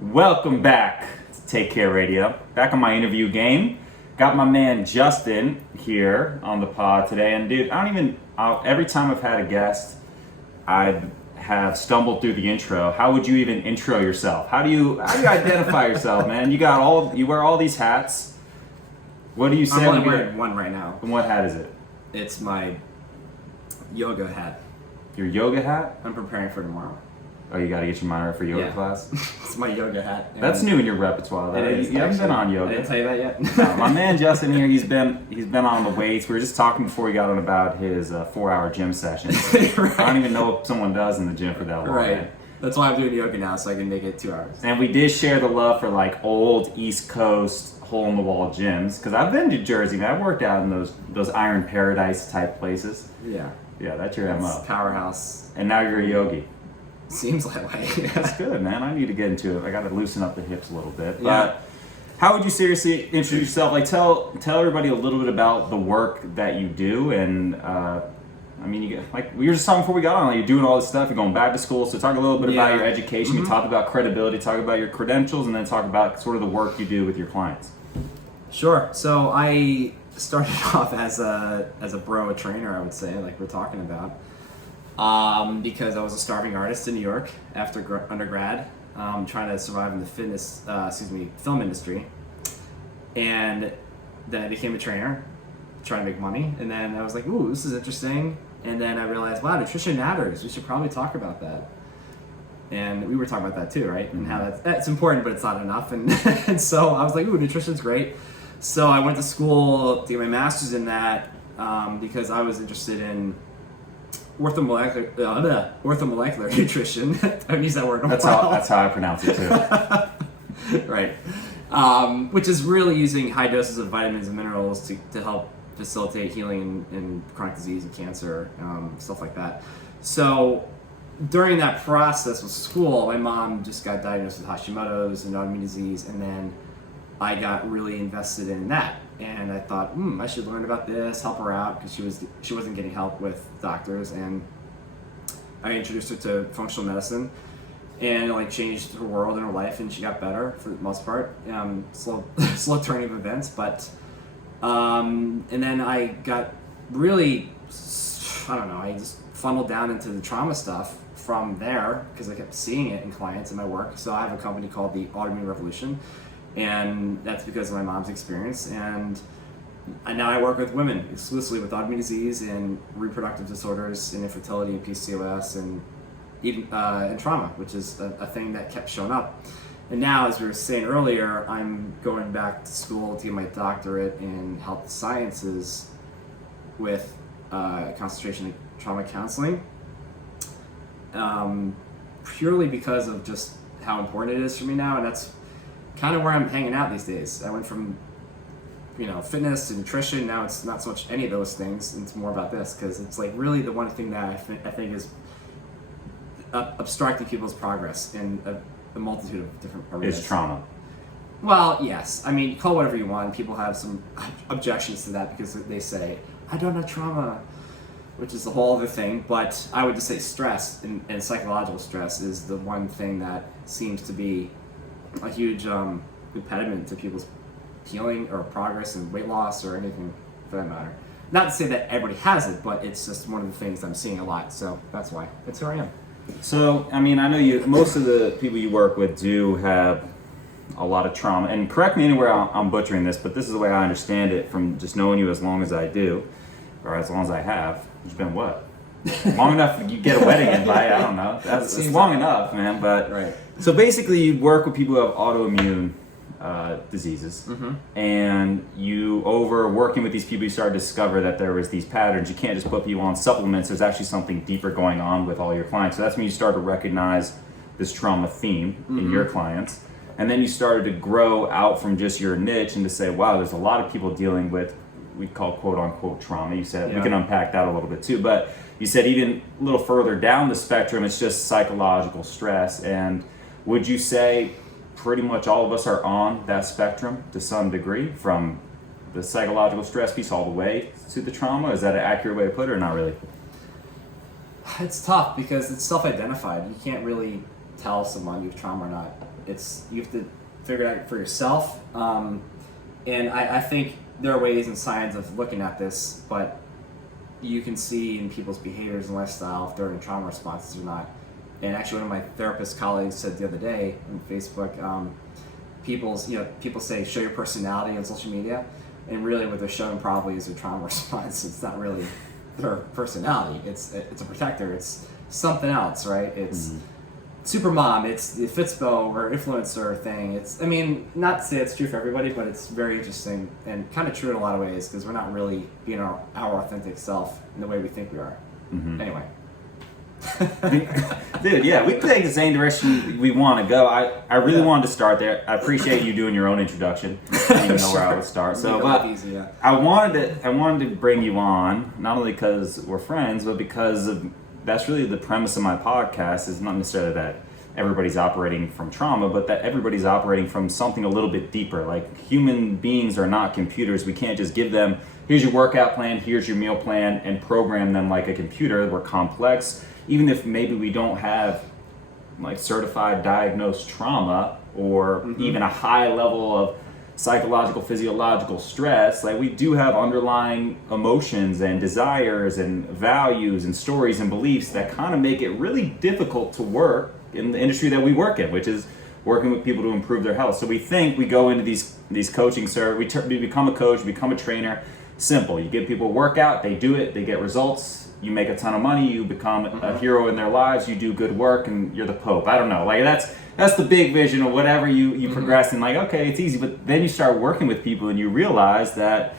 Welcome back to Take Care Radio. Back on my interview game. Got my man Justin here on the pod today. And dude, every time I've had a guest, I have stumbled through the intro. How would you even intro yourself? How do you identify yourself, man? You wear all these hats. What do you say? I'm only wearing one right now. And what hat is it? It's my yoga hat. Your yoga hat? I'm preparing for tomorrow. Oh, you gotta get your mind right for yoga class? It's my yoga hat. That's new in your repertoire, though. It is, You haven't been on yoga. I didn't tell you that yet. No, my man Justin here, he's been on the weights. We were just talking before he got on about his 4-hour gym session. Right. I don't even know what someone does in the gym for that long. Right. Man. That's why I'm doing yoga now, so I can make it 2 hours. And we did share the love for like old East Coast hole-in-the-wall gyms, because I've been to Jersey, man. I've worked out in those Iron Paradise type places. Yeah. Yeah, that's your It's MO. powerhouse. And now you're a yogi. Seems that way. That's good, man. I need to get into it. I got to loosen up the hips a little bit. Yeah. But how would you seriously introduce yourself? Like, tell everybody a little bit about the work that you do. And like we were just talking before we got on, like you're doing all this stuff. You're going back to school. So talk a little bit about your education. You talked about credibility. Talk about your credentials, and then talk about sort of the work you do with your clients. Sure. So I started off as a bro trainer, I would say, like we're talking about. Because I was a starving artist in New York after undergrad, trying to survive in the film industry. And then I became a trainer, trying to make money. And then I was like, ooh, this is interesting. And then I realized, wow, nutrition matters. We should probably talk about that. And we were talking about that too, right? And how that's important, but it's not enough. And, and so I was like, ooh, nutrition's great. So I went to school to get my master's in that because I was interested in orthomolecular nutrition. I haven't used that word in a while. That's how I pronounce it too. Right. Which is really using high doses of vitamins and minerals to help facilitate healing in chronic disease and cancer, stuff like that. So during that process with school, my mom just got diagnosed with Hashimoto's and autoimmune disease, and then I got really invested in that. And I thought, I should learn about this, help her out, because she wasn't getting help with doctors. And I introduced her to functional medicine, and it like changed her world and her life, and she got better for the most part. Slow turning of events, but and then I got really, I just funneled down into the trauma stuff from there because I kept seeing it in clients in my work. So I have a company called the Autoimmune Revolution. And that's because of my mom's experience. And now I work with women exclusively with autoimmune disease and reproductive disorders and infertility and PCOS and even and trauma, which is a thing that kept showing up. And now, as we were saying earlier, I'm going back to school to get my doctorate in health sciences with concentration in trauma counseling, purely because of just how important it is for me now. And that's kind of where I'm hanging out these days. I went from, fitness to nutrition. Now it's not so much any of those things. It's more about this because it's like really the one thing that I think is obstructing people's progress in a multitude of different areas. Is trauma. Well, yes. I mean, call it whatever you want. People have some objections to that because they say, I don't have trauma, which is a whole other thing. But I would just say stress and psychological stress is the one thing that seems to be a huge impediment to people's healing or progress and weight loss or anything for that matter. Not to say that everybody has it, but it's just one of the things I'm seeing a lot. So that's why. That's who I am. So, I know most of the people you work with do have a lot of trauma. And correct me anywhere I'm butchering this, but this is the way I understand it from just knowing you as long as I do, or as long as I have. It's been what? Long enough you get a wedding invite, I don't know. That's long enough, man. But right. So basically you work with people who have autoimmune diseases, and you, over working with these people, you started to discover that there was these patterns. You can't just put people on supplements. There's actually something deeper going on with all your clients. So that's when you start to recognize this trauma theme in your clients. And then you started to grow out from just your niche and to say, wow, there's a lot of people dealing with, we call quote unquote trauma. You said, we can unpack that a little bit too, but you said even a little further down the spectrum, it's just psychological stress. And would you say pretty much all of us are on that spectrum to some degree, from the psychological stress piece all the way to the trauma? Is that an accurate way to put it, or not really? It's tough because it's self-identified. You can't really tell someone you have trauma or not. You have to figure it out for yourself. And I think there are ways and signs of looking at this, but you can see in people's behaviors and lifestyle if they're in trauma responses or not. And actually, one of my therapist colleagues said the other day on Facebook, people say show your personality on social media, and really what they're showing probably is their trauma response. It's not really their personality. It's a protector. It's something else, right? It's super mom. It's the Fitspo or influencer thing. Not to say it's true for everybody, but it's very interesting and kind of true in a lot of ways because we're not really being our authentic self in the way we think we are. Anyway. Dude, yeah, we can take the same direction we want to go. I really wanted to start there. I appreciate you doing your own introduction. I didn't even know where I would start. So, but easy, yeah. I wanted to bring you on not only because we're friends, but because that's really the premise of my podcast. Is not necessarily that everybody's operating from trauma, but that everybody's operating from something a little bit deeper. Like human beings are not computers. We can't just give them, here's your workout plan, here's your meal plan, and program them like a computer. We're complex. Even if maybe we don't have like certified diagnosed trauma or even a high level of psychological, physiological stress, like we do have underlying emotions and desires and values and stories and beliefs that kind of make it really difficult to work in the industry that we work in, which is working with people to improve their health. So we think we go into these coaching services, we become a coach, become a trainer. Simple. You give people a workout, they do it, they get results. You make a ton of money, you become a hero in their lives, you do good work, and you're the Pope. I don't know. Like that's the big vision of whatever you progress in. Like, okay, it's easy, but then you start working with people and you realize that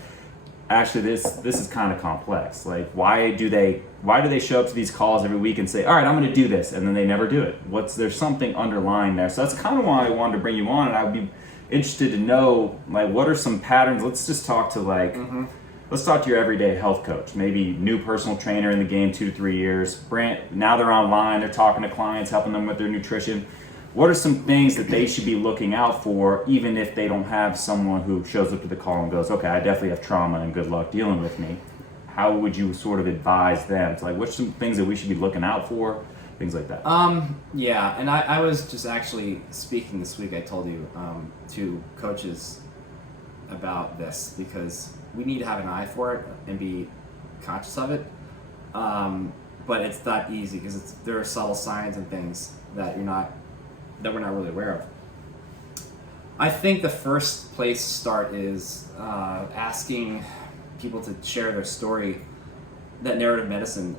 actually this is kind of complex. Like, why do they show up to these calls every week and say, all right, I'm going to do this, and then they never do it? There's something underlying there. So that's kind of why I wanted to bring you on, and I would be interested to know, like, what are some patterns? Let's just talk to let's talk to your everyday health coach, maybe new personal trainer in the game 2 to 3 years. Now they're online, they're talking to clients, helping them with their nutrition. What are some things that they should be looking out for, even if they don't have someone who shows up to the call and goes, okay, I definitely have trauma and good luck dealing with me? How would you sort of advise them? To what's some things that we should be looking out for? Things like that. Yeah, and I was just actually speaking this week, I told you, to coaches about this because we need to have an eye for it and be conscious of it. But it's not easy because there are subtle signs and things that we're not really aware of. I think the first place to start is asking people to share their story. That narrative medicine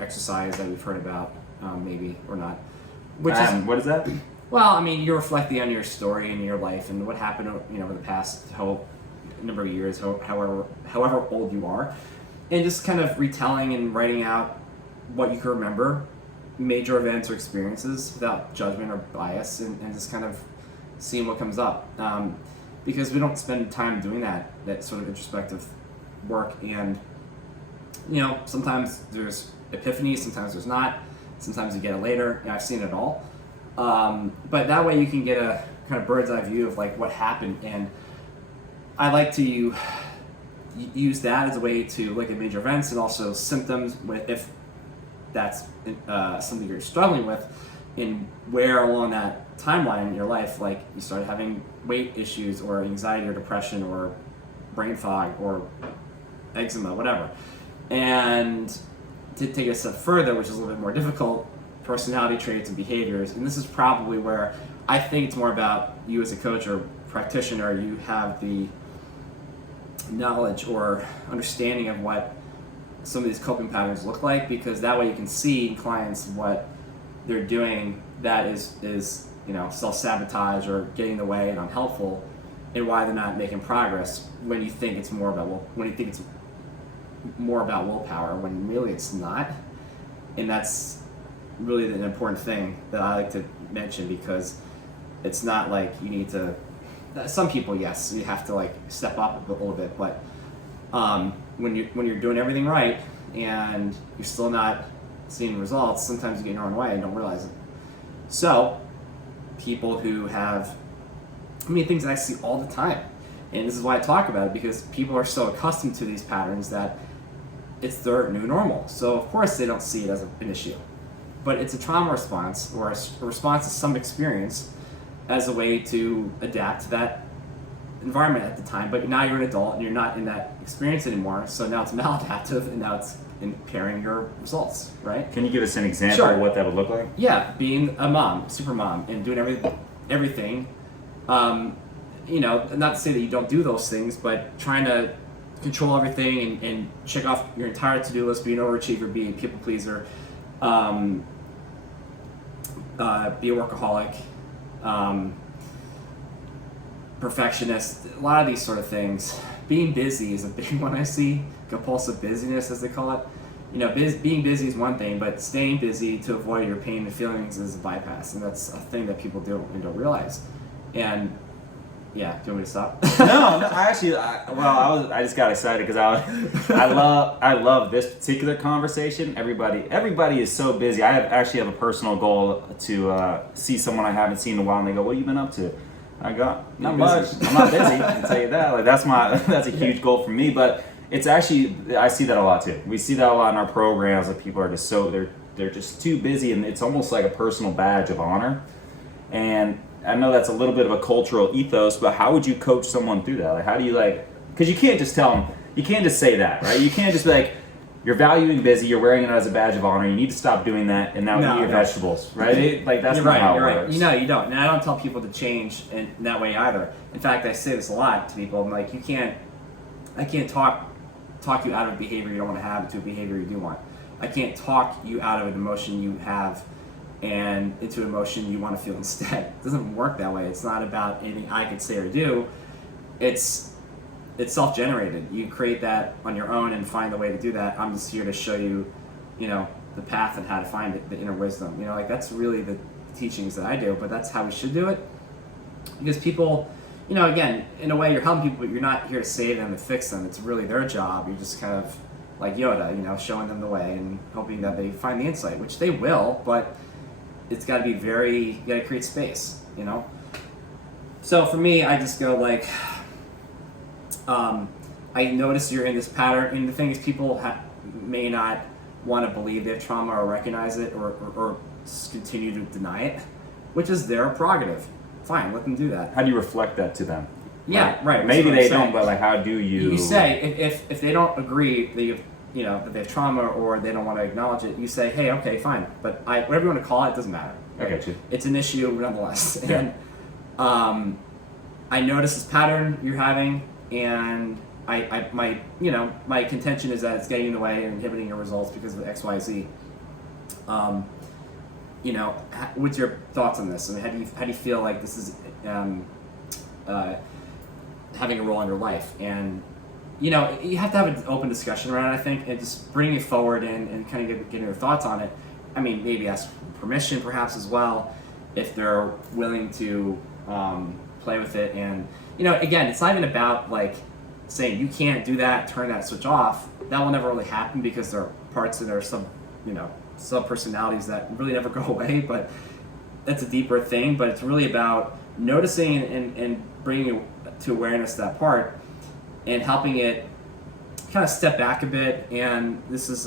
exercise that we've heard about, maybe or not. What is that? Well, you're reflecting on your story and your life and what happened, in the past number of years, however old you are, and just kind of retelling and writing out what you can remember, major events or experiences without judgment or bias, and just kind of seeing what comes up. Because we don't spend time doing that sort of introspective work, and sometimes there's epiphanies, sometimes there's not, sometimes you get it later. I've seen it all. But that way you can get a kind of bird's eye view of like what happened, and I like to use that as a way to look at major events and also symptoms if that's something you're struggling with, in where along that timeline in your life, like you started having weight issues or anxiety or depression or brain fog or eczema, whatever. And to take it a step further, which is a little bit more difficult, personality traits and behaviors. And this is probably where I think it's more about you as a coach or practitioner, you have the knowledge or understanding of what some of these coping patterns look like, because that way you can see in clients what they're doing that is self-sabotage or getting in the way and unhelpful, and why they're not making progress when you think it's more about willpower, when really it's not. And that's really an important thing that I like to mention, because it's not like you need to, some people, yes, you have to like step up a little bit, but when you're doing everything right and you're still not seeing results, sometimes you get in your own way and don't realize it. So people who have, things that I see all the time, and this is why I talk about it, because people are so accustomed to these patterns that it's their new normal. So of course they don't see it as an issue. but it's a trauma response or a response to some experience as a way to adapt to that environment at the time. But now you're an adult and you're not in that experience anymore, so now it's maladaptive and now it's impairing your results, right? Can you give us an example Sure. of what that would look like? Yeah, being a mom, super mom, and doing everything. Not to say that you don't do those things, but trying to control everything and check off your entire to-do list, be an overachiever, be a people pleaser, be a workaholic, perfectionist, a lot of these sort of things. Being busy is a big one I see. Compulsive busyness, as they call it. Being busy is one thing, but staying busy to avoid your pain and feelings is a bypass, and that's a thing that people don't realize. And yeah, do you want me to stop? No, I just got excited because I love this particular conversation. Everybody is so busy. I actually have a personal goal to see someone I haven't seen in a while, and they go, "What have you been up to?" I go, "Not much. I'm not busy." I can tell you that. Like that's a huge goal for me. But it's actually, I see that a lot too. We see that a lot in our programs. That people are just they're just too busy, and it's almost like a personal badge of honor. And I know that's a little bit of a cultural ethos, but how would you coach someone through that? Like, how do you because you can't just tell them, you can't just say that, right? You can't just be like, you're valuing busy, you're wearing it as a badge of honor, you need to stop doing that, and now eat your vegetables, right? That's you're not right, how it you're works. Right. You don't. And I don't tell people to change in that way either. In fact, I say this a lot to people. I'm like, I can't talk you out of a behavior you don't want to have to a behavior you do want. I can't talk you out of an emotion you have and into an emotion you want to feel instead. It doesn't work that way. It's not about anything I could say or do. It's self-generated. You create that on your own and find the way to do that. I'm just here to show you, the path and how to find it, the inner wisdom. That's really the teachings that I do, but that's how we should do it. Because people, again, in a way you're helping people, but you're not here to save them and fix them. It's really their job. You're just kind of like Yoda, showing them the way and hoping that they find the insight, which they will, but it's got to be you got to create space, So for me, I just go like, I notice you're in this pattern, and the thing is, people may not want to believe they have trauma or recognize it or continue to deny it, which is their prerogative. Fine, let them do that. How do you reflect that to them? Yeah, right. Maybe they don't, but how do you? You say if they don't agree that that they have trauma or they don't want to acknowledge it, you say, hey, okay, fine, but whatever you want to call it doesn't matter. Right? I get you. It's an issue nonetheless, yeah. And I notice this pattern you're having, and my contention is that it's getting in the way and inhibiting your results because of X, Y, Z. What's your thoughts on this? I mean, how do you feel like this is having a role in your life? And you have to have an open discussion around it, I think, and just bring it forward and kind of get your thoughts on it. I mean, maybe ask permission perhaps as well, if they're willing to play with it. And again, it's not even about like saying you can't do that, turn that switch off. That will never really happen because there are parts that are sub personalities that really never go away. But that's a deeper thing. But it's really about noticing and bringing to awareness that part and helping it kind of step back a bit. And this is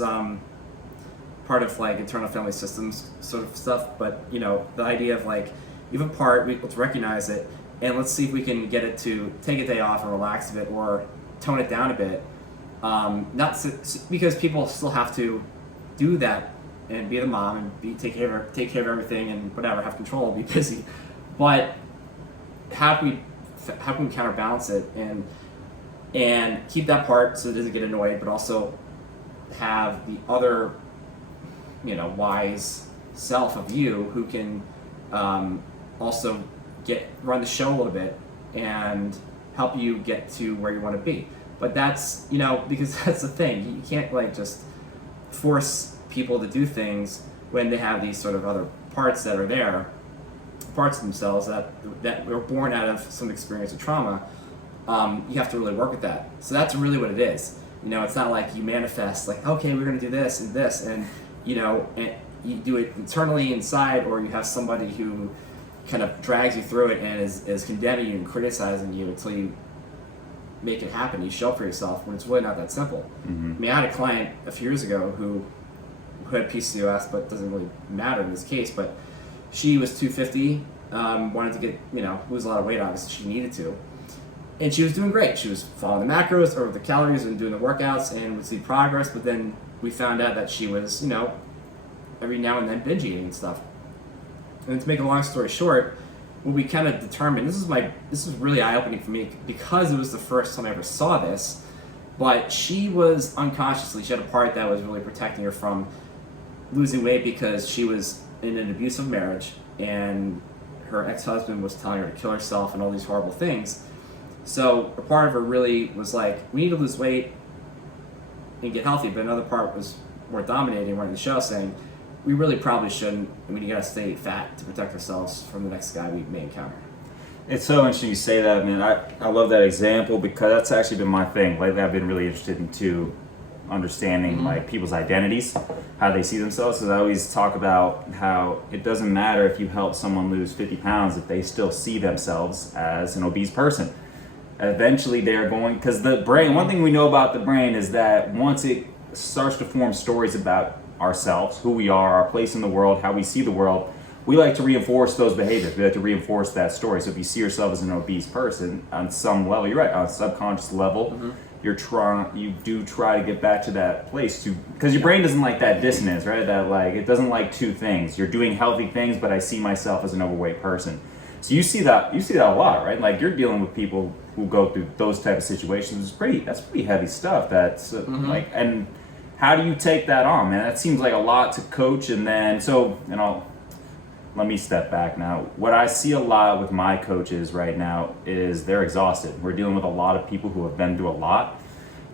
part of like internal family systems sort of stuff. But the idea of like, you have a part, let's recognize it, and let's see if we can get it to take a day off and relax a bit or tone it down a bit. Because people still have to do that and be the mom and take care of everything and whatever, have control, be busy. But how can we counterbalance it and keep that part so it doesn't get annoyed, but also have the other wise self of you who can also run the show a little bit and help you get to where you want to be. But that's because that's the thing, you can't like just force people to do things when they have these sort of other parts that are there, parts of themselves that were born out of some experience of trauma. You have to really work with that. So that's really what it is. It's not like you manifest like, okay, we're going to do this and this, and and you do it internally inside, or you have somebody who kind of drags you through it and is condemning you and criticizing you until you make it happen. You show up for yourself when it's really not that simple. Mm-hmm. I mean, I had a client a few years ago who who had PCOS, but it doesn't really matter in this case. But she was 250, wanted to get, lose a lot of weight, obviously she needed to. And she was doing great. She was following the macros or the calories and doing the workouts and would see progress. But then we found out that she was, every now and then binge eating and stuff. And to make a long story short, what we kind of determined, this is really eye-opening for me because it was the first time I ever saw this, but she was unconsciously, she had a part that was really protecting her from losing weight because she was in an abusive marriage and her ex-husband was telling her to kill herself and all these horrible things. So a part of her really was like, we need to lose weight and get healthy, but another part was more dominating, running the show, saying, we really probably shouldn't, and we gotta stay fat to protect ourselves from the next guy we may encounter. It's so interesting you say that, man. I love that example because that's actually been my thing. Lately I've been really interested into understanding like people's identities, how they see themselves. Because I always talk about how it doesn't matter if you help someone lose 50 pounds if they still see themselves as an obese person. Eventually they're going, because the brain, one thing we know about the brain is that once it starts to form stories about ourselves, who we are, our place in the world, how we see the world, we like to reinforce those behaviors. We like to reinforce that story. So if you see yourself as an obese person, on some level, you're right, on a subconscious level, you do try to get back to that place because your brain doesn't like that dissonance, right? That like, it doesn't like two things. You're doing healthy things, but I see myself as an overweight person. So you see that a lot, right? Like you're dealing with people who go through those type of situations. That's pretty heavy stuff. That's like, and how do you take that on, man? That seems like a lot to coach. And then, let me step back now. What I see a lot with my coaches right now is they're exhausted. We're dealing with a lot of people who have been through a lot,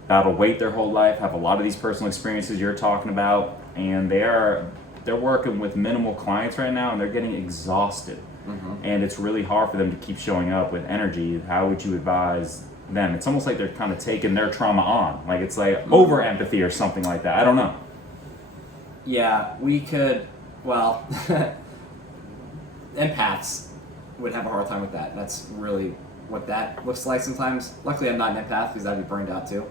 battled weight their whole life, have a lot of these personal experiences you're talking about, and they're working with minimal clients right now, and they're getting exhausted. And it's really hard for them to keep showing up with energy. How would you advise them? It's almost like they're kind of taking their trauma on. Like it's like over empathy or something like that. I don't know. Yeah, we could, well, empaths would have a hard time with that. That's really what that looks like sometimes. Luckily, I'm not an empath because I'd be burned out too.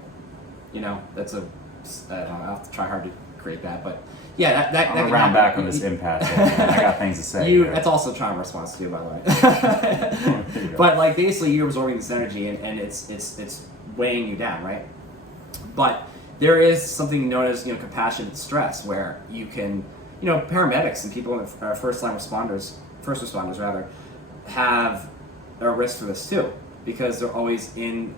I don't know, I have to try hard to create that, but yeah, that I'm around back on this empath. I got things to say. That's also trauma response to you, by the way. But like basically, you're absorbing this energy, and it's weighing you down, right? But there is something known as compassionate stress, where you can, paramedics and people in the first responders rather, have a risk for this too, because they're always in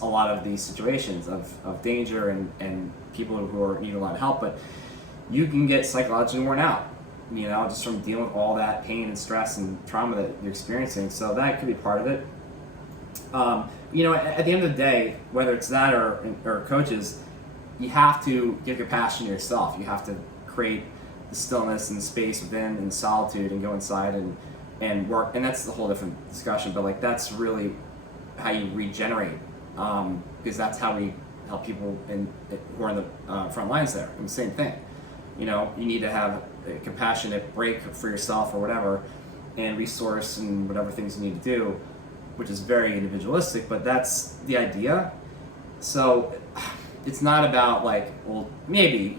a lot of these situations of danger and people who need a lot of help, but you can get psychologically worn out, just from dealing with all that pain and stress and trauma that you're experiencing. So that could be part of it. At the end of the day, whether it's that or coaches, you have to give compassion to yourself. You have to create the stillness and space within and solitude and go inside and work. And that's a whole different discussion, but like that's really how you regenerate, because that's how we help people who are in the front lines there. And the same thing. You need to have a compassionate break for yourself or whatever, and resource and whatever things you need to do, which is very individualistic, but that's the idea. So it's not about like, well, maybe,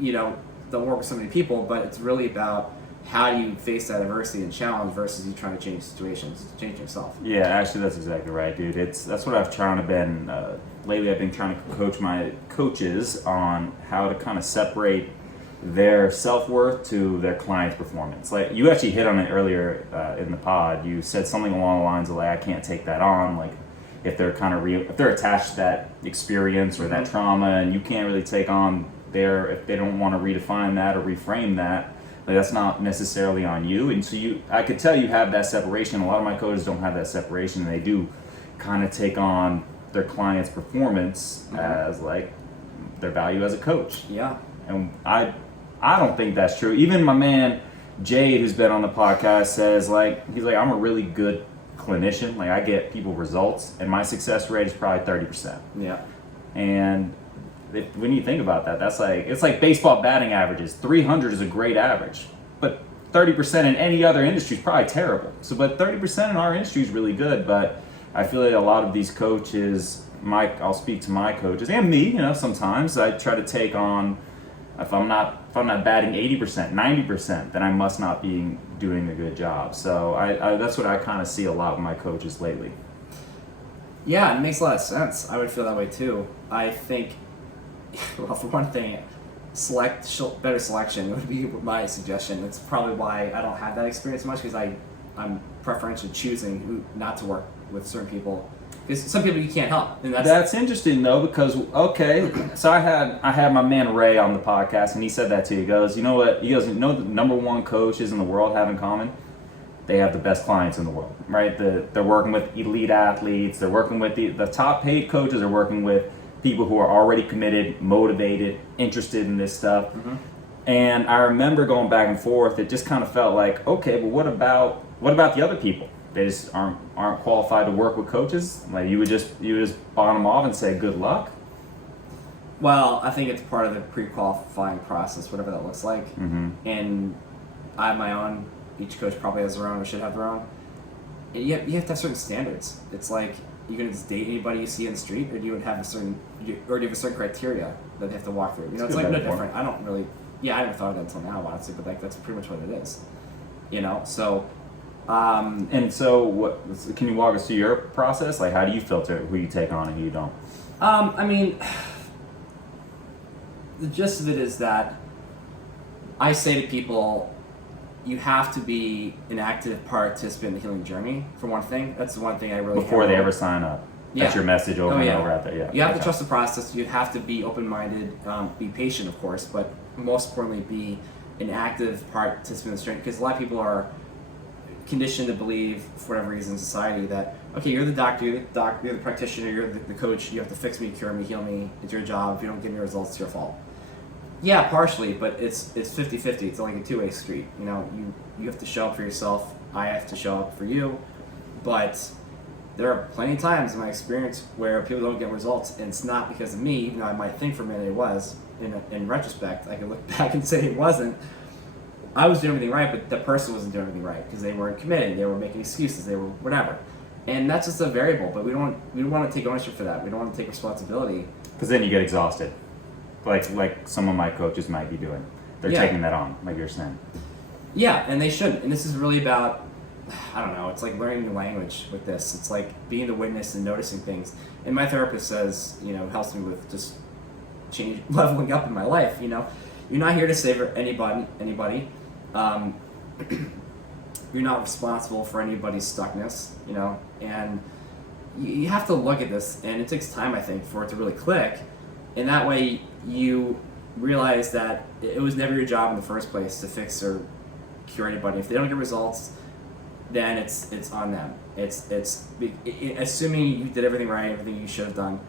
don't work with so many people, but it's really about how do you face that adversity and challenge versus you trying to change situations, change yourself. Yeah, actually that's exactly right, dude. That's what I've been, lately I've been trying to coach my coaches on how to kind of separate their self-worth to their client's performance. Like you actually hit on it earlier in the pod. You said something along the lines of like, I can't take that on. Like if they're if they're attached to that experience or that trauma, and you can't really take on if they don't want to redefine that or reframe that, like that's not necessarily on you. And so I could tell you have that separation. A lot of my coaches don't have that separation, and they do kind of take on their client's performance as like their value as a coach. Yeah. And I don't think that's true. Even my man Jade, who's been on the podcast, says he's like, I'm a really good clinician. Like I get people results, and my success rate is probably 30%. Yeah. And when you think about that, it's like baseball batting averages. 300 is a great average, but 30% in any other industry is probably terrible. So, but 30% in our industry is really good. But I feel like a lot of these coaches, I'll speak to my coaches and me. Sometimes I try to take on. If I'm not if I'm not batting 80%, 90%, then I must not be doing a good job. So I that's what I kind of see a lot with my coaches lately. Yeah, it makes a lot of sense. I would feel that way too. I think, well, for one thing, better selection would be my suggestion. That's probably why I don't have that experience much, because I'm preferentially choosing not to work with certain people. Because some people you can't help, and That's interesting though, because okay, so I had my man Ray on the podcast, and he said that too. He goes, you know what? He goes, you know, the number one coaches in the world have in common. They have the best clients in the world, right? They're working with elite athletes. They're working with the top paid coaches are working with people who are already committed, motivated, interested in this stuff. Mm-hmm. And I remember going back and forth. It just kind of felt like, okay, but what about the other people? They just aren't qualified to work with coaches. Like you would just bottom them off and say good luck. Well, I think it's part of the pre-qualifying process, whatever that looks like. Mm-hmm. And I have my own. Each coach probably has their own, or should have their own. And you have to have certain standards. It's like, you gonna just date anybody you see in the street, or do you have a certain criteria that they have to walk through? You know, it's like no different. I haven't thought of that until now, honestly, but like that's pretty much what it is. You know, so. And so, what can you walk us through your process? Like, how do you filter who you take on and who you don't? I mean, the gist of it is that I say to people, you have to be an active participant in the healing journey, for one thing. That's the one thing I really before they ever sign up. Yeah. That's your message over and over out there. Yeah. You have to trust the process. You have to be open-minded, be patient, of course, but most importantly, be an active participant in the journey. Because a lot of people are conditioned to believe, for whatever reason in society, that okay, you're the doctor, you're the practitioner, you're the coach. You have to fix me, cure me, heal me. It's your job. If you don't give me results, it's your fault. Yeah, partially, but it's 50-50. It's like a two-way street. You know, you have to show up for yourself. I have to show up for you. But there are plenty of times in my experience where people don't get results, and it's not because of me, even though I might think for a minute it was. In retrospect, I can look back and say it wasn't. I was doing everything right, but the person wasn't doing everything right because they weren't committed. They were making excuses. They were whatever. And that's just a variable, but we don't want to take ownership for that. We don't want to take responsibility. Because then you get exhausted. Like some of my coaches might be doing. They're taking that on, like you're saying. Yeah, and they shouldn't. And this is really about, I don't know, it's like learning the language with this. It's like being the witness and noticing things. And my therapist says, you know, helps me with just leveling up in my life, you know. You're not here to save anybody. You're not responsible for anybody's stuckness, you know. And you have to look at this, and it takes time, I think, for it to really click. And that way you realize that it was never your job in the first place to fix or cure anybody. If they don't get results, then it's on them. It's assuming you did everything right, everything you should have done.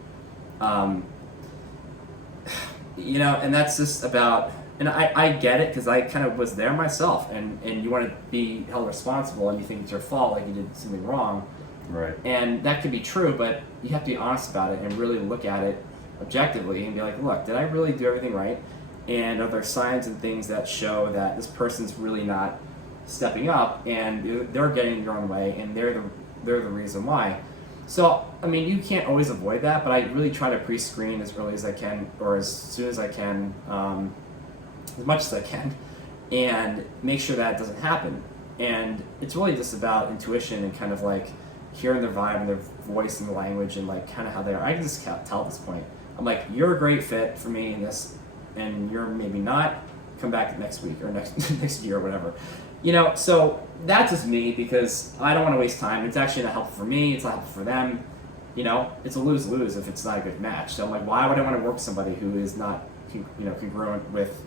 You know, and that's just about, and I get it because I kind of was there myself, and you want to be held responsible and you think it's your fault, like you did something wrong. Right. And that could be true, but you have to be honest about it and really look at it objectively and be like, look, did I really do everything right? And are there signs and things that show that this person's really not stepping up and they're getting in their own way and they're the reason why? So, I mean, you can't always avoid that, but I really try to pre-screen as early as I can or as soon as I can, as much as I can, and make sure that doesn't happen. And it's really just about intuition and kind of like hearing their vibe and their voice and the language and like kind of how they are. I can just tell at this point. I'm like, you're a great fit for me in this, and you're maybe not. Come back next week or next year or whatever. You know, so that's just me because I don't want to waste time. It's actually not helpful for me. It's not helpful for them. You know, it's a lose-lose if it's not a good match. So I'm like, why would I want to work with somebody who is not, congruent with,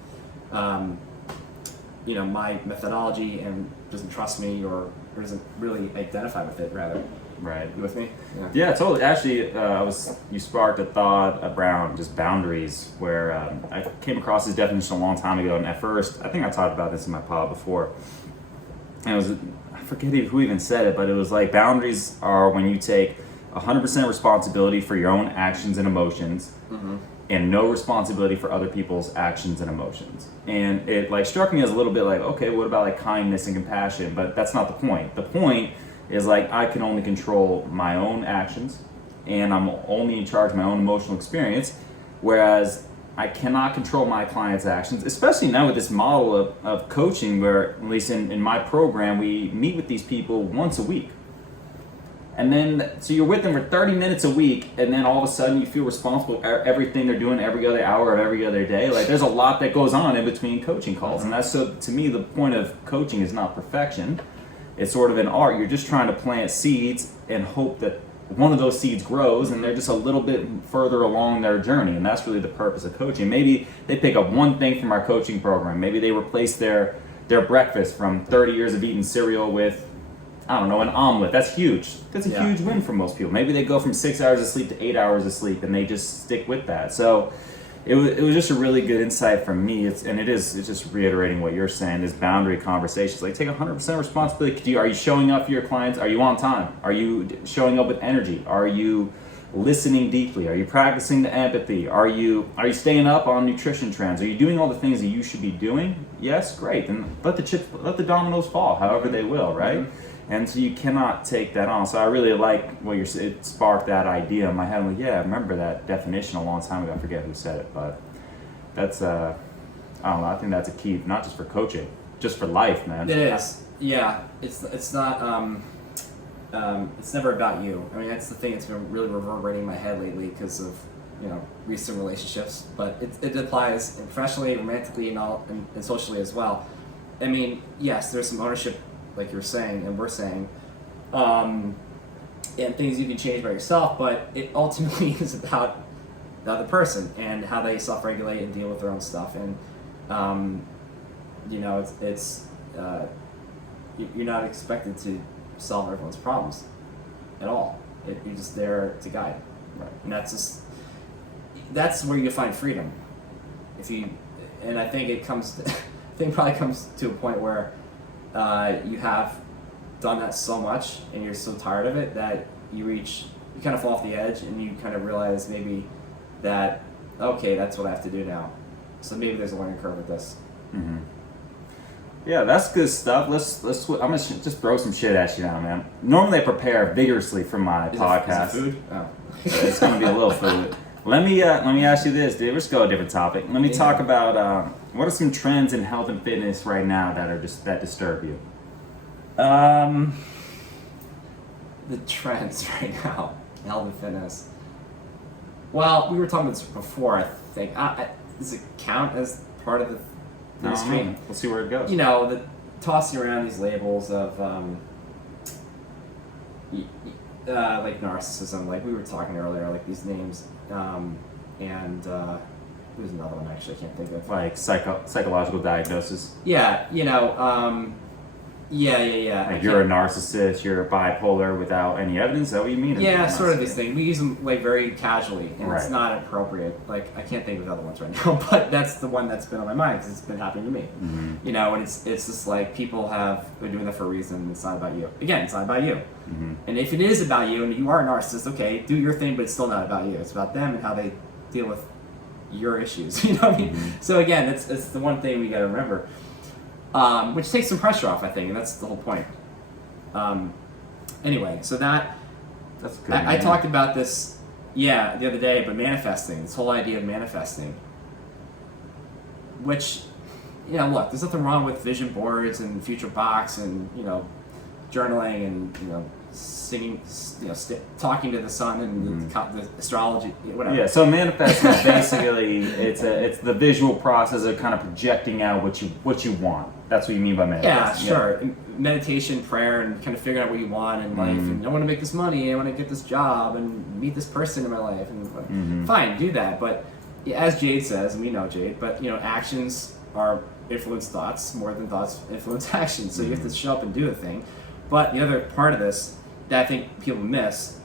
my methodology and doesn't trust me or doesn't really identify with it, rather. Right. You with me? Yeah, totally. Actually, you sparked a thought around just boundaries, where I came across this definition a long time ago, and at first, I think I talked about this in my pod before, and it was, I forget who even said it, but it was like boundaries are when you take 100% responsibility for your own actions and emotions, and no responsibility for other people's actions and emotions. And it like struck me as a little bit like, okay, what about like kindness and compassion? But that's not the point. The point is like I can only control my own actions and I'm only in charge of my own emotional experience, whereas I cannot control my clients' actions, especially now with this model of coaching where, at least in my program, we meet with these people once a week. And then, so you're with them for 30 minutes a week, and then all of a sudden you feel responsible for everything they're doing every other hour of every other day. Like, there's a lot that goes on in between coaching calls. And that's, so to me, the point of coaching is not perfection. It's sort of an art. You're just trying to plant seeds and hope that one of those seeds grows, and they're just a little bit further along their journey. And that's really the purpose of coaching. Maybe they pick up one thing from our coaching program. Maybe they replace their breakfast from 30 years of eating cereal with, I don't know, an omelet. That's huge. That's a huge win for most people. Maybe they go from 6 hours of sleep to 8 hours of sleep, and they just stick with that. So it was just a really good insight from me. It's just reiterating what you're saying, is boundary conversations. Like, take 100% responsibility. Are you showing up for your clients? Are you on time? Are you showing up with energy? Are you listening deeply? Are you practicing the empathy? Are you staying up on nutrition trends? Are you doing all the things that you should be doing? Yes, great. Then let the dominoes fall, however they will, right? Mm-hmm. And so you cannot take that on. So I really like what it sparked that idea in my head. I'm like, yeah, I remember that definition a long time ago. I forget who said it, but that's I don't know. I think that's a key, not just for coaching, just for life, man. It is. Yeah. It's not. It's never about you. I mean, that's the thing that's been really reverberating in my head lately because of recent relationships. But it applies professionally, romantically, and socially as well. I mean, yes, there's some ownership, like you're saying and we're saying, and things you can change by yourself, but it ultimately is about the other person and how they self-regulate and deal with their own stuff. And you're not expected to solve everyone's problems at all. You're just there to guide, right? And that's where you find freedom. And I think it probably comes to a point where you have done that so much and you're so tired of it that you kind of fall off the edge, and you kind of realize maybe that, okay, that's what I have to do now. So maybe there's a learning curve with this. Mm-hmm. Yeah, that's good stuff. I'm gonna just throw some shit at you now, man. Normally I prepare vigorously for my podcast. Is it food? Oh. It's gonna be a little food. Let me ask you this, dude. Let's go a different topic. Let me talk about what are some trends in health and fitness right now that disturb you? The trends right now, health and fitness. Well, we were talking about this before. I think does it count as part of the stream? We'll see where it goes. The tossing around these labels of like narcissism, like we were talking earlier, like these names, and there's another one actually I can't think of. Like psychological diagnosis. Yeah, Yeah. Like you're a narcissist, you're bipolar without any evidence. Is that what you mean? Yeah, sort of these things. We use them like very casually, and right. It's not appropriate. Like I can't think of other ones right now, but that's the one that's been on my mind because it's been happening to me. Mm-hmm. And it's just like people have been doing that for a reason. It's not about you. Again, it's not about you. Mm-hmm. And if it is about you and you are a narcissist, okay, do your thing, but it's still not about you. It's about them and how they deal with your issues. You know what I mean? Mm-hmm. So again, it's the one thing we got to remember, which takes some pressure off, I think, and that's the whole point. Anyway, so that's good. I talked about this, the other day, but manifesting, this whole idea of manifesting, which, look, there's nothing wrong with vision boards and future box and, journaling and, singing, talking to the sun and the astrology, whatever. Yeah, so manifesting is basically, it's the visual process of kind of projecting out what you want. That's what you mean by manifesting. Yeah, sure. Yeah. Meditation, prayer, and kind of figuring out what you want in life. And I want to make this money. I want to get this job and meet this person in my life. And fine, do that. But as Jade says, and we know Jade, but actions are influence thoughts more than thoughts influence actions. So you have to show up and do the thing. But the other part of this that I think people miss,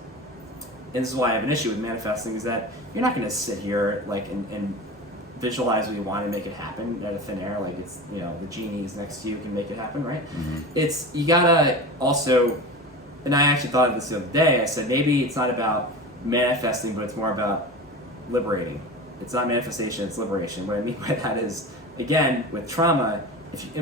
and this is why I have an issue with manifesting, is that you're not going to sit here and visualize what you want and make it happen out of thin air, like it's the genie is next to you, can make it happen, right? It's, you gotta also, and I actually thought of this the other day, I said maybe it's not about manifesting, but it's more about liberating. It's not manifestation, it's liberation. What I mean by that is, again, with trauma,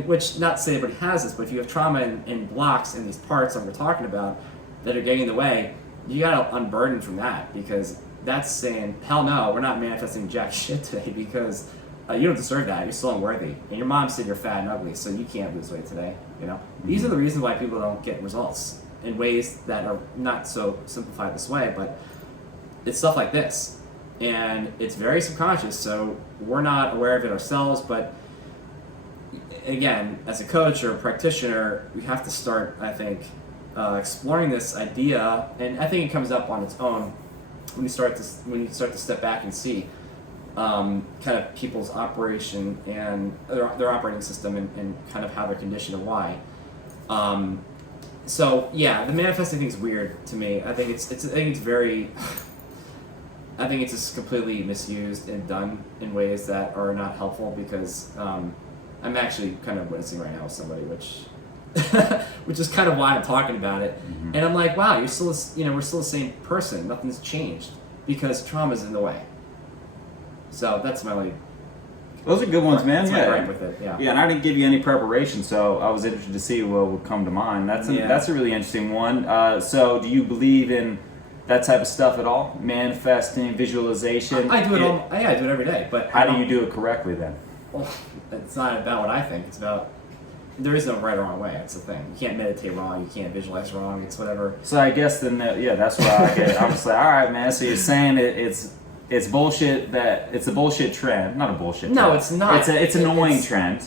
which, not to say everybody has this, but if you have trauma in blocks in these parts that we're talking about that are getting in the way, you gotta unburden from that, because that's saying, hell no, we're not manifesting jack shit today because you don't deserve that. You're still unworthy. And your mom said you're fat and ugly, so you can't lose weight today. You know, these are the reasons why people don't get results in ways that are not so simplified this way, but it's stuff like this. And it's very subconscious, so we're not aware of it ourselves, but again, as a coach or a practitioner, we have to start, I think, exploring this idea, and I think it comes up on its own when you start to step back and see kind of people's operation and their operating system and kind of how they're conditioned and why. So yeah, the manifesting thing is weird to me. I think it's very. I think it's just completely misused and done in ways that are not helpful because I'm actually kind of witnessing right now with somebody, which is kind of why I'm talking about it. Mm-hmm. And I'm like, wow, we're still the same person. Nothing's changed because trauma's in the way. So that's my like. Those are good ones, man. That's my Yeah. gripe with it. Yeah. Yeah, and I didn't give you any preparation, so I was interested to see what would come to mind. That's a really interesting one. So, do you believe in that type of stuff at all? Manifesting, visualization. I do it all. Yeah, I do it every day. But how do you do it correctly then? Well, it's not about what I think. It's about there is no right or wrong way. That's the thing. You can't meditate wrong. You can't visualize wrong. It's whatever. So I guess then, that's what I get. I'm just like, all right, man. So you're saying it's bullshit that it's a bullshit trend, not a bullshit. No, trend. it's not. It's an annoying trend.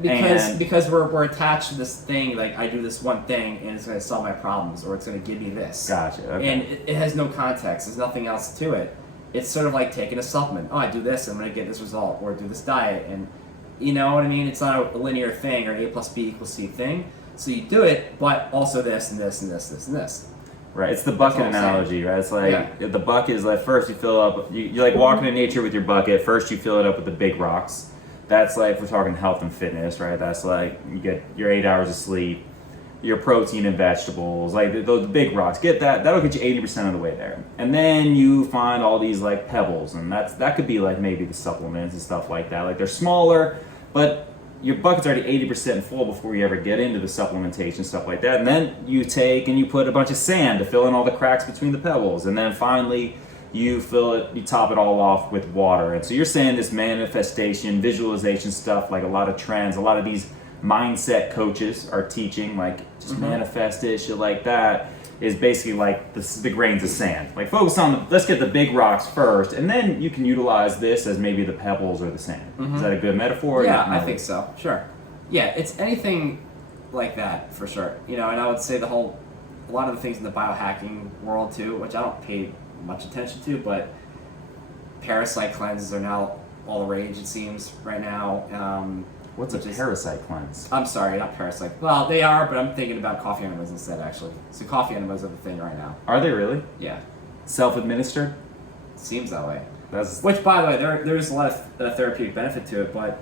Because we're attached to this thing. Like I do this one thing and it's going to solve my problems or it's going to give me this. Gotcha. Okay. And it has no context. There's nothing else to it. It's sort of like taking a supplement. Oh, I do this, I'm going to get this result, or do this diet, and you know what I mean? It's not a linear thing or an A plus B equals C thing. So you do it, but also this and this and this and this. Right, it's the bucket analogy, right? It's like the bucket is like first you fill up, you're like walking in nature with your bucket. First you fill it up with the big rocks. That's like, if we're talking health and fitness, right? That's like you get your 8 hours of sleep, your protein and vegetables, like those big rocks. Get that, that'll get you 80% of the way there. And then you find all these like pebbles, and that could be like maybe the supplements and stuff like that. Like they're smaller, but your bucket's already 80% full before you ever get into the supplementation, stuff like that. And then you take and you put a bunch of sand to fill in all the cracks between the pebbles. And then finally you top it all off with water. And so you're saying this manifestation, visualization stuff, like a lot of trends, a lot of these mindset coaches are teaching, like just manifest it, shit like that, is basically like the grains of sand. Like focus on let's get the big rocks first, and then you can utilize this as maybe the pebbles or the sand. Is that a good metaphor? Yeah, I think so. Sure. Yeah, it's anything like that for sure. You know, and I would say a lot of the things in the biohacking world too, which I don't pay much attention to, but parasite cleanses are now all the rage, it seems, right now. What's a parasite cleanse? I'm sorry, not parasite. Well, they are, but I'm thinking about coffee enemas instead, actually. So coffee enemas are the thing right now. Are they really? Yeah. Self-administered? Seems that way. That's... Which, by the way, there's a lot of therapeutic benefit to it, but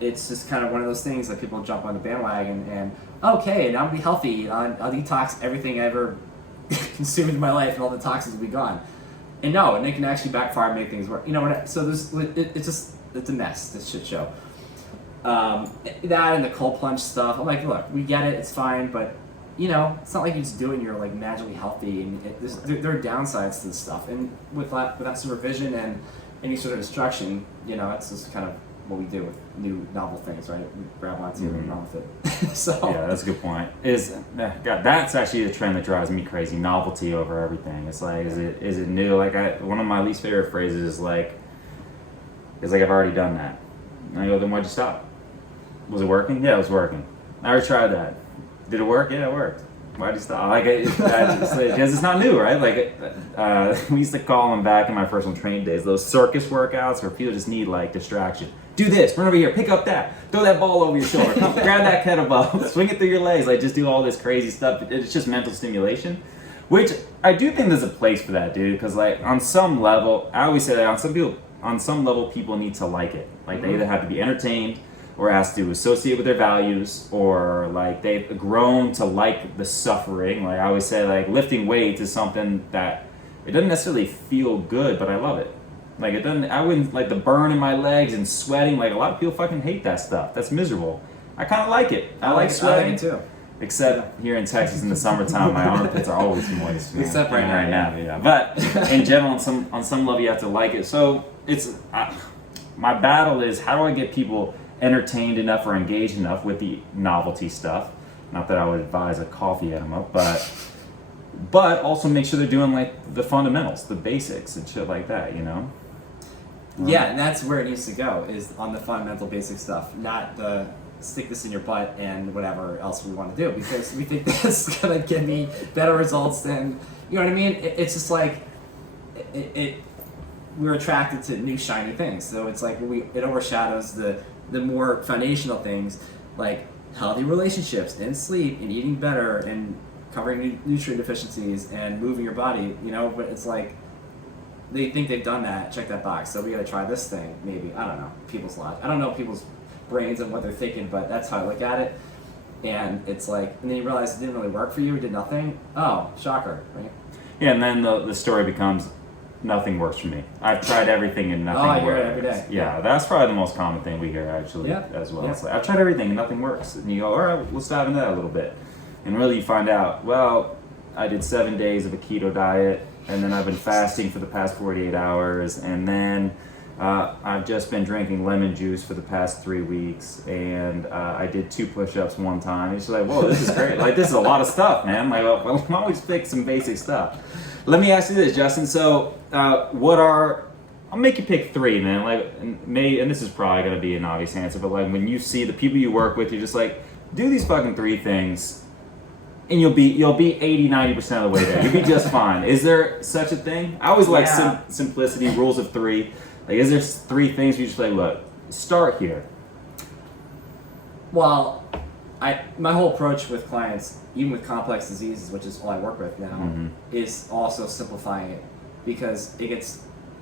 it's just kind of one of those things that people jump on the bandwagon and, okay, now I'll be healthy, I'll detox everything I ever consumed in my life and all the toxins will be gone. And no, and they can actually backfire and make things work. You know, so it's a mess, this shit show. That and the cold plunge stuff. I'm like, look, we get it, it's fine, but you know, it's not like you just do it and you're like magically healthy. And there are downsides to this stuff, and without supervision and any sort of instruction, you know, that's just kind of what we do with new novel things, right? We grab onto and run with it. So yeah, that's a good point. That's actually a trend that drives me crazy. Novelty over everything. It's like, is it new? Like one of my least favorite phrases is like I've already done that. And I go, then why'd you stop? Was it working? Yeah, it was working. I already tried that. Did it work? Yeah, it worked. Why'd you stop? Because it's not new, right? Like we used to call them back in my personal training days, those circus workouts where people just need like distraction. Do this, run over here, pick up that, throw that ball over your shoulder, come grab that kettlebell, swing it through your legs, like just do all this crazy stuff. It's just mental stimulation, which I do think there's a place for that, dude. Because like on some level, I always say that on some level, people need to like it. Like they either have to be entertained, or has to associate with their values, or like they've grown to like the suffering. Like I always say, like lifting weights is something that it doesn't necessarily feel good, but I love it. Like it doesn't, I wouldn't like the burn in my legs and sweating. Like a lot of people fucking hate that stuff. That's miserable. I kind of like it. I like sweating. I like it too. Except here in Texas in the summertime, my armpits are always moist. Man. Except right now, yeah. But in general, on some level, you have to like it. So my battle is, how do I get people entertained enough or engaged enough with the novelty stuff? Not that I would advise a coffee enema, but also make sure they're doing like the fundamentals, the basics and shit like that, you know? Yeah, and that's where it needs to go, is on the fundamental basic stuff, not the stick this in your butt and whatever else we want to do, because we think that's gonna give me better results than, you know what I mean? It's just like we're attracted to new shiny things, so it's like it overshadows the more foundational things like healthy relationships and sleep and eating better and covering nutrient deficiencies and moving your body, you know. But it's like they think they've done that, check that box, so we gotta try this thing, maybe. I don't know people's lives, I don't know people's brains and what they're thinking, but that's how I look at it. And it's like, and then you realize it didn't really work for you, it did nothing. Oh, shocker, right? Yeah, and then the story becomes, nothing works for me. I've tried everything and nothing works. I hear it every day. Yeah, that's probably the most common thing we hear actually as well. Yeah. It's like, I've tried everything and nothing works. And you go, all right, let's dive into that a little bit. And really you find out, well, I did 7 days of a keto diet, and then I've been fasting for the past 48 hours, and then I've just been drinking lemon juice for the past 3 weeks, and I did 2 push-ups one time. It's like, whoa, this is great. Like, this is a lot of stuff, man. Like, well, why don't we pick some basic stuff? Let me ask you this, Justin. So, I'll make you pick 3, man. Like, and this is probably going to be an obvious answer, but like when you see the people you work with, you're just like, do these fucking 3 things, and you'll be 80-90% of the way there. You'll be just fine. Is there such a thing? I always like simplicity, rules of 3. Like, is there 3 things you just like, look, start here? Well, my whole approach with clients, even with complex diseases, which is all I work with now, is also simplifying it, because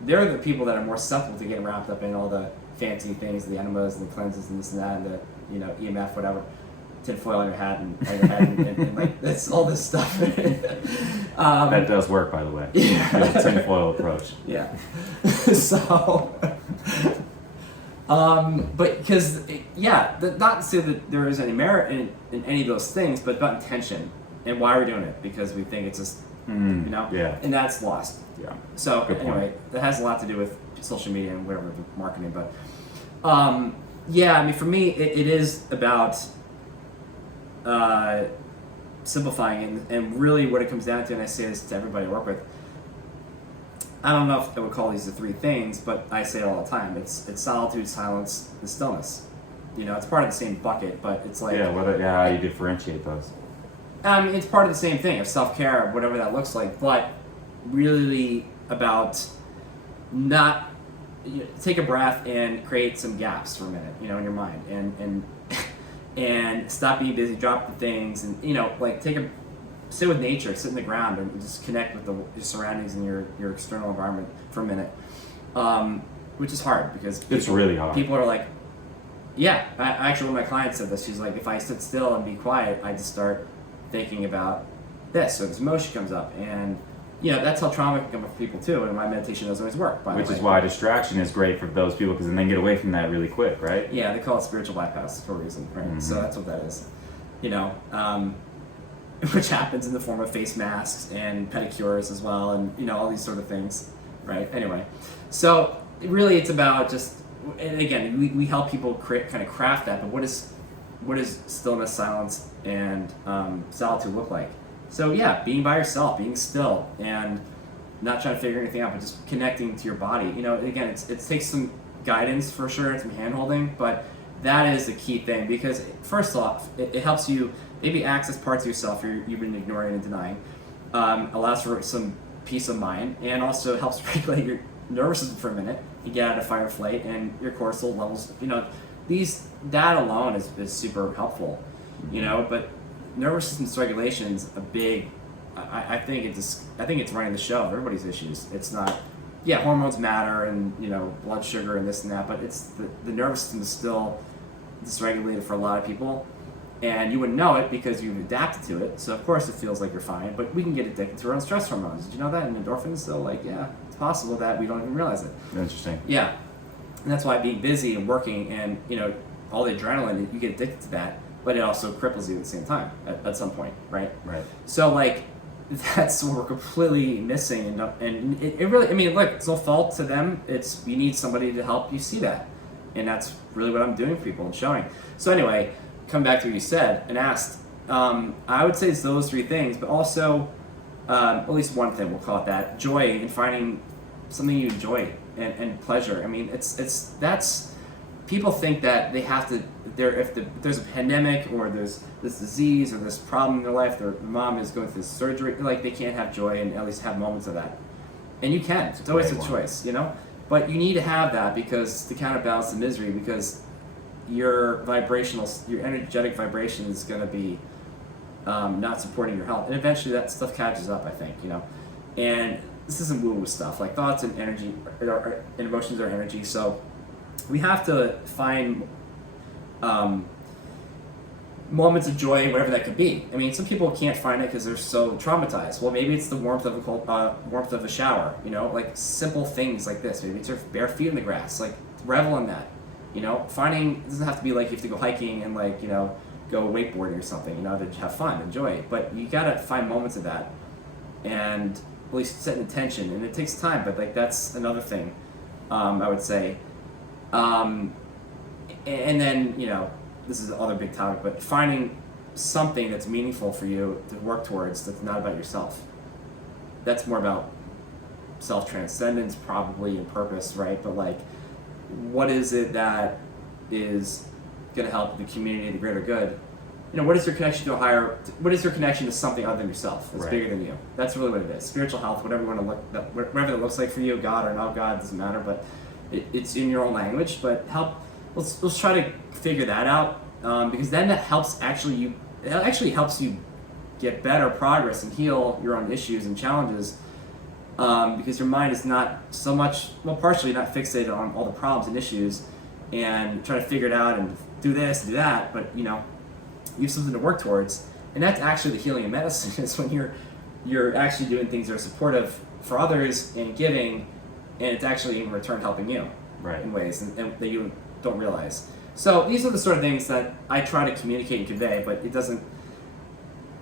they're the people that are more susceptible to getting wrapped up in all the fancy things, the enemas and the cleanses and this and that, and the, you know, EMF, whatever, tinfoil on your hat and like that's all this stuff. That does work, by the way. The tinfoil approach. Yeah. So, but because not to say that there is any merit in any of those things, but about intention and why we're doing it, because we think it's just you know, and that's lost. Yeah. So anyway, that has a lot to do with social media and whatever marketing, but yeah, I mean, for me, it is about simplifying, and really what it comes down to, and I say this to everybody I work with, I don't know if I would call these the 3 things, but I say it all the time. It's solitude, silence, and stillness. You know, it's part of the same bucket, but it's like how you differentiate those? It's part of the same thing of self-care, whatever that looks like, but really about not take a breath and create some gaps for a minute, you know, in your mind, and stop being busy, drop the things, and you know, like sit with nature, sit in the ground, and just connect with your surroundings and your external environment for a minute, which is hard because it's really hard. People are like, yeah, actually one of my clients said this. She's like, if I sit still and be quiet, I just start thinking about this, so this emotion comes up, and you know, that's how trauma can come up for people too, and my meditation doesn't always work, by the way. Which is why distraction is great for those people, because then they get away from that really quick, right? Yeah, they call it spiritual bypass for a reason, right? So that's what that is, you know, which happens in the form of face masks and pedicures as well, and you know, all these sort of things, right? Anyway, so really it's about just, and again, we help people kind of craft that, but what does stillness, silence, and solitude look like? So yeah, being by yourself, being still, and not trying to figure anything out, but just connecting to your body. You know, again, it takes some guidance for sure, some hand-holding, but that is the key thing, because first off, it helps you maybe access parts of yourself you've been ignoring and denying, allows for some peace of mind, and also helps regulate your nervous system for a minute. You get out of fight or flight, and your cortisol levels, you know, that alone is super helpful, you know, but nervous system dysregulation is a big, I think it's running the show of everybody's issues. It's not, hormones matter, and you know, blood sugar and this and that, but it's the nervous system is still dysregulated for a lot of people, and you wouldn't know it because you've adapted to it. So of course it feels like you're fine, but we can get addicted to our own stress hormones. Did you know that? And endorphins, so like, yeah, it's possible that we don't even realize it. Interesting. Yeah, and that's why being busy and working, and you know, all the adrenaline, you get addicted to that. but it also cripples you at the same time at some point, right? Right. So like that's what we're completely missing, and it really, I mean, look, it's no fault to them. It's you need somebody to help you see that, and that's really what I'm doing for people and showing. So anyway, come back to what you said and asked. I would say it's those three things, but also at least one thing, we'll call it that, joy in finding something you enjoy and pleasure. I mean, that's people think that they have to. If there's a pandemic or there's this disease or this problem in their life, their mom is going through surgery, like they can't have joy and at least have moments of that. And you can. It's always a choice, you know. But you need to have that because to counterbalance the misery, because your energetic vibration is going to be not supporting your health, and eventually that stuff catches up. I think, you know. And this isn't woo-woo stuff. Like thoughts and energy, and emotions are energy. So we have to find moments of joy, whatever that could be. I mean, some people can't find it because they're so traumatized. Well, maybe it's the warmth of warmth of a shower. You know, like simple things like this. Maybe it's your bare feet in the grass. Like revel in that. You know, it doesn't have to be like you have to go hiking and like, you know, go wakeboarding or something. You know, to have fun, enjoy it. But you gotta find moments of that, and at least set an intention. And it takes time, but like that's another thing. I would say. And then, you know, this is the other big topic, but finding something that's meaningful for you to work towards that's not about yourself. That's more about self-transcendence probably and purpose, right? But like, what is it that is going to help the community, the greater good? You know, what is your connection to what is your connection to something other than yourself that's bigger than you? That's really what it is. Spiritual health, whatever you want to whatever that looks like for you, God or not God, doesn't matter, but it's in your own language. But let's try to figure that out, because then that helps actually helps you get better progress and heal your own issues and challenges, because your mind is not so much, well, partially not fixated on all the problems and issues and try to figure it out and do this, do that, but you know, you have something to work towards. And that's actually the healing of medicine, is when you're actually doing things that are supportive for others and giving, and it's actually in return helping you in ways and that you don't realize. So these are the sort of things that I try to communicate and convey, but it doesn't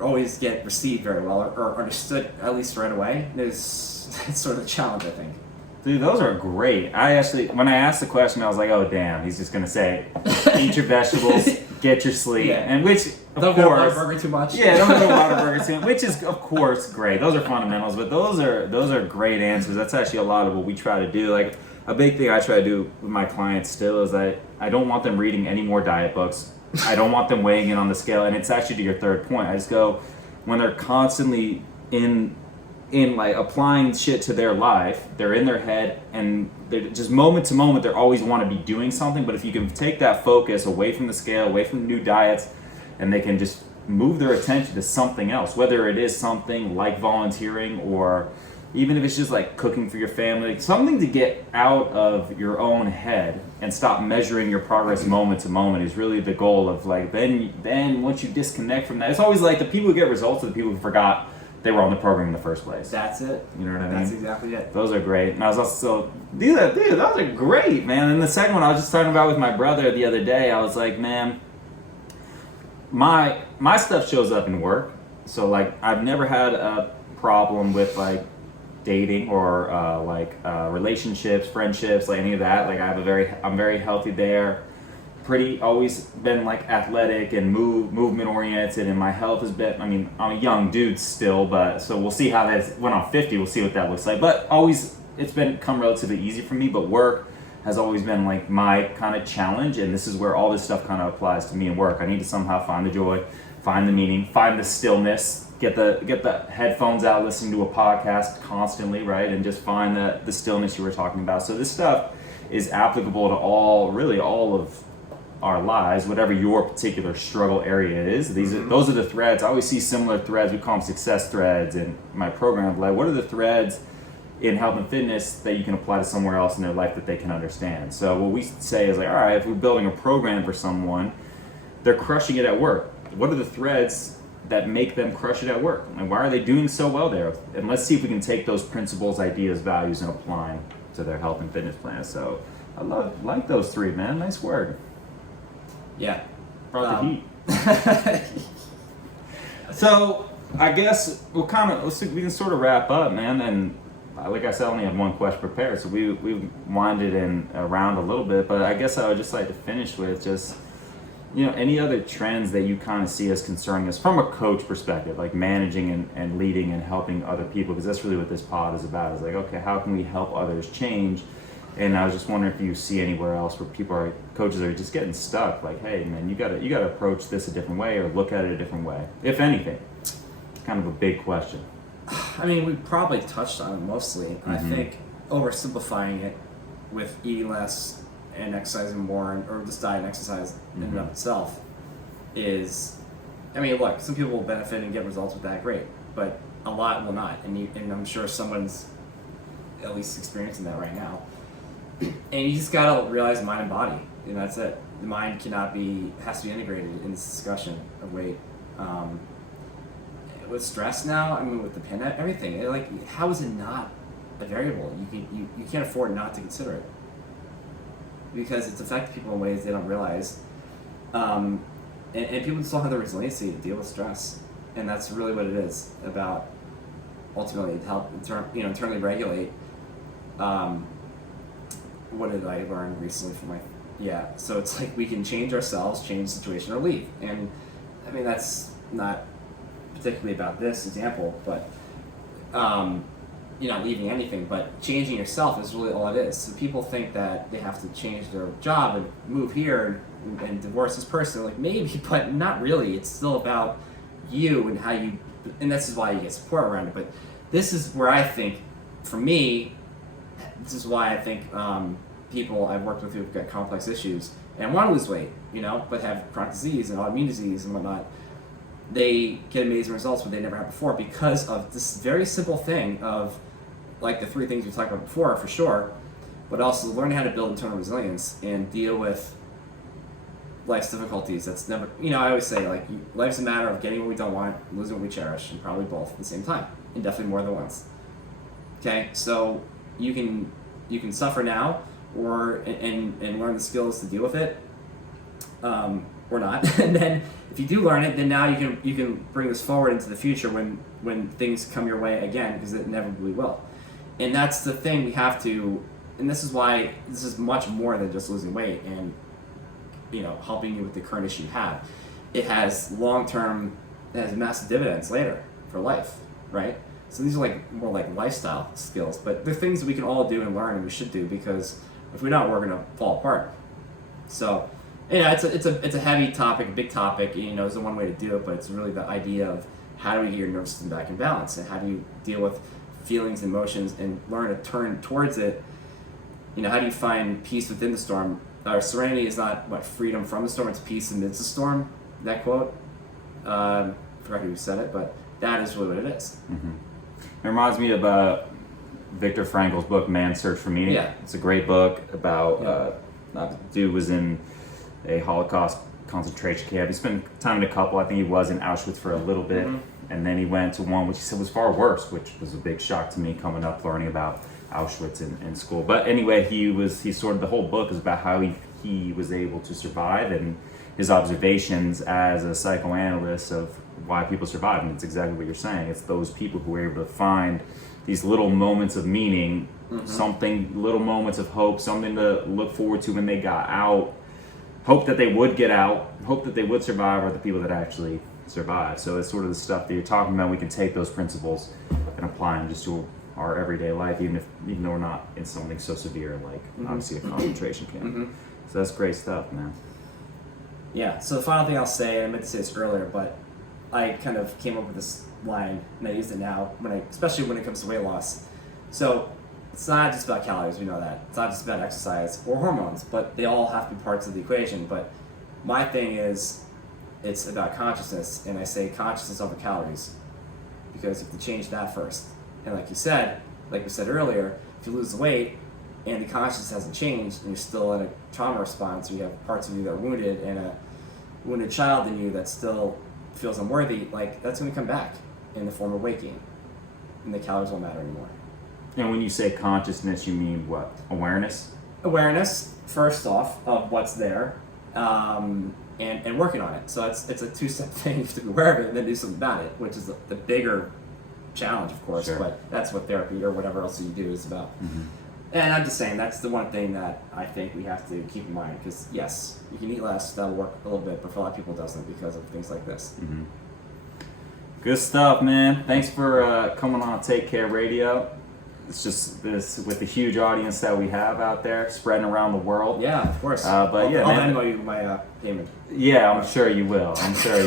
always get received very well or understood, at least right away. It's sort of a challenge, I think. Dude, those are great. When I asked the question, I was like, oh damn, he's just gonna say, eat your vegetables, get your sleep, and which, of course, don't go Whataburger too much. Yeah, don't go Whataburger too much, which is, of course, great. Those are fundamentals, but those are great answers. That's actually a lot of what we try to do. Like, a big thing I try to do with my clients still is I don't want them reading any more diet books. I don't want them weighing in on the scale, and it's actually to your third point. I just go, when they're constantly in like applying shit to their life, they're in their head, and they're just moment to moment, they always want to be doing something. But if you can take that focus away from the scale, away from new diets, and they can just move their attention to something else, whether it is something like volunteering, or even if it's just like cooking for your family, something to get out of your own head and stop measuring your progress moment to moment is really the goal of like, then once you disconnect from that, it's always like the people who get results are the people who forgot they were on the program in the first place. That's it. You know what I mean? That's exactly it. Those are great. And I was also, dude, those are great, man. And the second one I was just talking about with my brother the other day, I was like, man, my stuff shows up in work. So like, I've never had a problem with like dating or relationships, friendships, like any of that. Like I'm very healthy there. Always been like athletic and movement oriented, and my health has been, I mean, I'm a young dude still, but so we'll see how that's, when I'm 50, we'll see what that looks like. But always, it's come relatively easy for me, but work has always been like my kind of challenge, and this is where all this stuff kind of applies to me in work. I need to somehow find the joy, find the meaning, find the stillness, get the headphones out, listening to a podcast constantly, right? And just find the stillness you were talking about. So this stuff is applicable to all of our lives, whatever your particular struggle area is. Those are the threads. I always see similar threads. We call them success threads in my program. Like, what are the threads in health and fitness that you can apply to somewhere else in their life that they can understand? So what we say is like, all right, if we're building a program for someone, they're crushing it at work. What are the threads that make them crush it at work? And why are they doing so well there? And let's see if we can take those principles, ideas, values, and apply them to their health and fitness plan. So I like those three, man. Nice work. Yeah. Brought the heat. So I guess we can sort of wrap up, man. And like I said, I only have one question prepared, so we've winded in around a little bit. But I guess I would just like to finish with just, any other trends that you kind of see as concerning us from a coach perspective, like managing and leading and helping other people, because that's really what this pod is about. Is like, okay, how can we help others change? And I was just wondering if you see anywhere else where coaches are just getting stuck. Like, hey, man, you gotta approach this a different way or look at it a different way, if anything. It's kind of a big question. I mean, we probably touched on it mostly. I think oversimplifying it with eating less and exercising more, or just diet and exercise in and of itself is, I mean, look, some people will benefit and get results with that, great, but a lot will not, and I'm sure someone's at least experiencing that right now. And you just gotta realize mind and body, that's it. The mind has to be integrated in this discussion of weight. With stress now, I mean, with the pandemic, everything, like, how is it not a variable? You can't afford not to consider it, because it's affecting people in ways they don't realize. And people just don't have the resiliency to deal with stress, and that's really what it is about. Ultimately, to help internally regulate. What did I learn recently from so it's like we can change ourselves, change the situation, or leave. And I mean, that's not particularly about this example, but leaving anything, but changing yourself is really all it is. So people think that they have to change their job and move here and divorce this person, like maybe, but not really. It's still about you and how you, and this is why you get support around it. But this is where I think, for me, this is why I think people I've worked with who've got complex issues and want to lose weight, but have chronic disease and autoimmune disease and whatnot, they get amazing results what they never had before, because of this very simple thing of, like, the three things we talked about before, for sure, but also learning how to build internal resilience and deal with life's difficulties. That's never, I always say, like, life's a matter of getting what we don't want, losing what we cherish, and probably both at the same time, and definitely more than once. Okay, so you can suffer now, or and learn the skills to deal with it, or not. And then if you do learn it, then now you can bring this forward into the future when things come your way again, because it inevitably will. And that's the thing we have to, and this is why this is much more than just losing weight and helping you with the current issue you have. It has massive dividends later for life, right? So these are more like lifestyle skills, but they're things that we can all do and learn, and we should do, because if we don't, we're gonna fall apart. So it's a heavy topic, a big topic. There's one way to do it, but it's really the idea of how do we get your nervous system back in balance, and how do you deal with feelings and emotions and learn to turn towards it. How do you find peace within the storm? Our serenity is not freedom from the storm; it's peace amidst the storm. That quote, I forgot who said it, but that is really what it is. Mm-hmm. It reminds me of Viktor Frankl's book, Man's Search for Meaning. Yeah. It's a great book about the dude was in a Holocaust concentration camp. He spent time in a couple. I think he was in Auschwitz for a little bit, and then he went to one which he said was far worse, which was a big shock to me coming up learning about Auschwitz in school. But anyway, he sort of, the whole book is about how he was able to survive, and his observations as a psychoanalyst of why people survive. And it's exactly what you're saying. It's those people who are able to find these little moments of meaning, little moments of hope, something to look forward to when they got out, hope that they would get out, hope that they would survive, are the people that actually survive. So it's sort of the stuff that you're talking about. We can take those principles and apply them just to our everyday life, even though we're not in something so severe like obviously a concentration camp. So that's great stuff, man. Yeah, so the final thing I'll say, and I meant to say this earlier, but I kind of came up with this line, and I use it now, especially when it comes to weight loss. So it's not just about calories, we know that. It's not just about exercise or hormones, but they all have to be parts of the equation. But my thing is, it's about consciousness, and I say consciousness over calories, because you have to change that first. And like we said earlier, if you lose the weight and the consciousness hasn't changed, and you're still in a trauma response, or you have parts of you that are wounded, and a wounded child in you that still feels unworthy, that's going to come back in the form of weight gain, and the calories won't matter anymore. And when you say consciousness, you mean what? Awareness? Awareness, first off, of what's there, and working on it. So it's a two-step thing. You have to be aware of it and then do something about it, which is the bigger challenge, of course. Sure. But that's what therapy or whatever else you do is about. And I'm just saying that's the one thing that I think we have to keep in mind, because yes, you can eat less, that'll work a little bit, but for a lot of people it doesn't because of things like this. Good stuff, man. Thanks for coming on Take Care Radio. It's just this with the huge audience that we have out there, spreading around the world. Yeah, of course. But yeah, I'll man. Venmo you my payment. Yeah, I'm sure you will. I'm sure